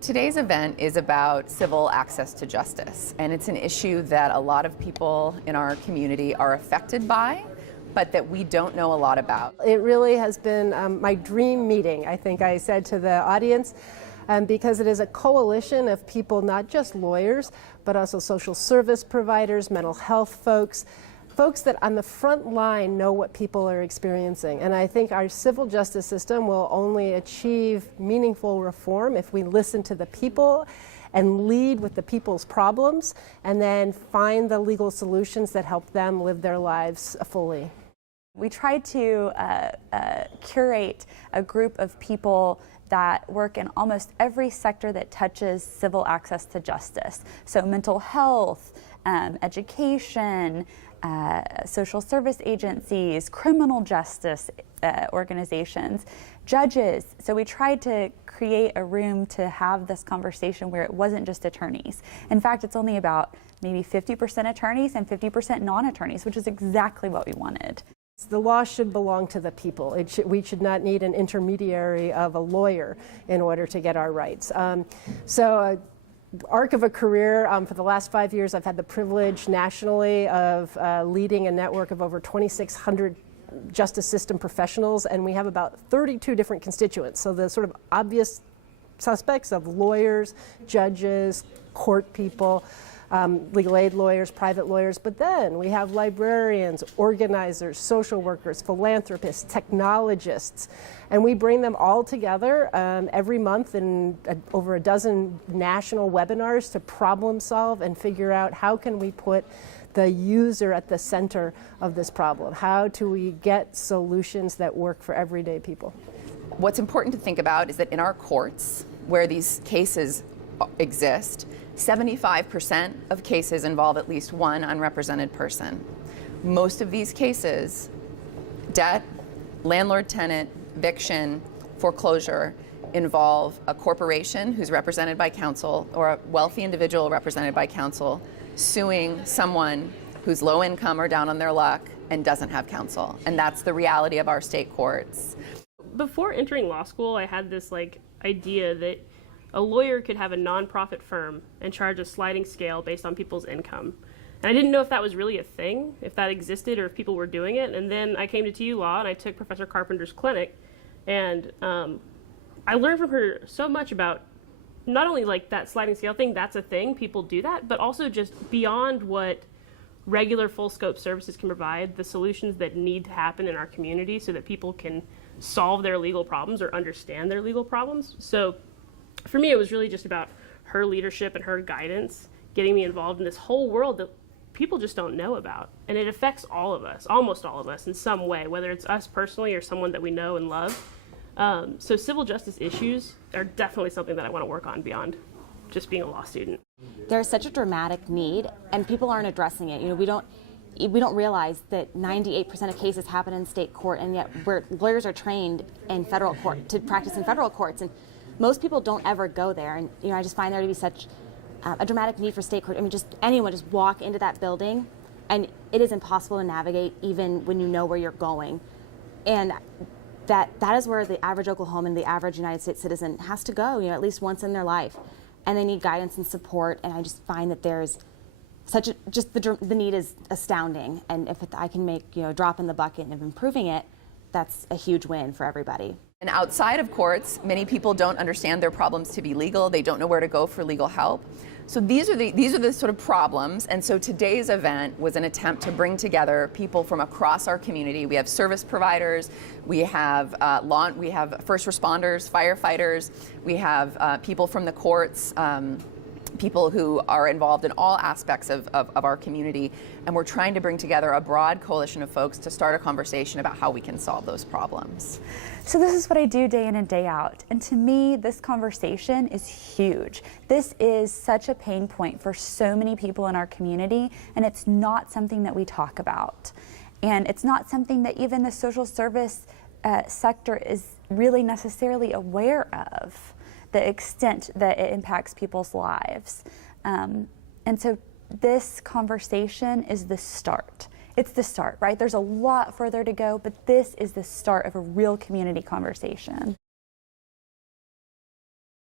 Today's event is about civil access to justice, and it's an issue that a lot of people in our community are affected by, but that we don't know a lot about. It really has been my dream meeting, I think I said to the audience, because it is a coalition of people, not just lawyers, but also social service providers, mental health folks that on the front line know what people are experiencing. And I think our civil justice system will only achieve meaningful reform if we listen to the people and lead with the people's problems and then find the legal solutions that help them live their lives fully. We tried to curate a group of people that work in almost every sector that touches civil access to justice. So mental health, education, social service agencies, criminal justice organizations, judges. So we tried to create a room to have this conversation where it wasn't just attorneys. In fact, it's only about maybe 50% attorneys and 50% non-attorneys, which is exactly what we wanted. The law should belong to the people. We should not need an intermediary of a lawyer in order to get our rights. Arc of a career, for the last 5 years, I've had the privilege nationally of leading a network of over 2,600 justice system professionals, and we have about 32 different constituents. So the sort of obvious suspects of lawyers, judges, court people, legal aid lawyers, private lawyers, but then we have librarians, organizers, social workers, philanthropists, technologists, and we bring them all together every month in over a dozen national webinars to problem solve and figure out how can we put the user at the center of this problem. How do we get solutions that work for everyday people? What's important to think about is that in our courts, where these cases exist, 75% of cases involve at least one unrepresented person. Most of these cases, debt, landlord-tenant, eviction, foreclosure, involve a corporation who's represented by counsel or a wealthy individual represented by counsel suing someone who's low income or down on their luck and doesn't have counsel. And that's the reality of our state courts. Before entering law school, I had this idea that a lawyer could have a nonprofit firm and charge a sliding scale based on people's income. And I didn't know if that was really a thing, if that existed, or if people were doing it. And then I came to TU Law and I took Professor Carpenter's clinic, and I learned from her so much about not only that sliding scale thing, that's a thing, people do that, but also just beyond what regular full scope services can provide, the solutions that need to happen in our community so that people can solve their legal problems or understand their legal problems. So for me, it was really just about her leadership and her guidance, getting me involved in this whole world that people just don't know about. And it affects all of us, almost all of us in some way, whether it's us personally or someone that we know and love. So civil justice issues are definitely something that I want to work on beyond just being a law student. There's such a dramatic need, and people aren't addressing it. We don't realize that 98% of cases happen in state court, and yet lawyers are trained in federal court to practice in federal courts. And most people don't ever go there, and I just find there to be such a dramatic need for state court. Just anyone just walk into that building, and it is impossible to navigate even when you know where you're going. And that is where the average Oklahoman, the average United States citizen has to go, at least once in their life. And they need guidance and support, and I just find that there's the need is astounding. And if I can make a drop in the bucket of improving it, that's a huge win for everybody. And outside of courts, many people don't understand their problems to be legal. They don't know where to go for legal help. So these are the sort of problems. And so today's event was an attempt to bring together people from across our community. We have service providers, we have we have first responders, firefighters, we have people from the courts, people who are involved in all aspects of our community, and we're trying to bring together a broad coalition of folks to start a conversation about how we can solve those problems. So this is what I do day in and day out, and to me this conversation is huge. This is such a pain point for so many people in our community, and it's not something that we talk about, and it's not something that even the social service sector is really necessarily aware of, the extent that it impacts people's lives. And so this conversation is the start. It's the start, right? There's a lot further to go, but this is the start of a real community conversation.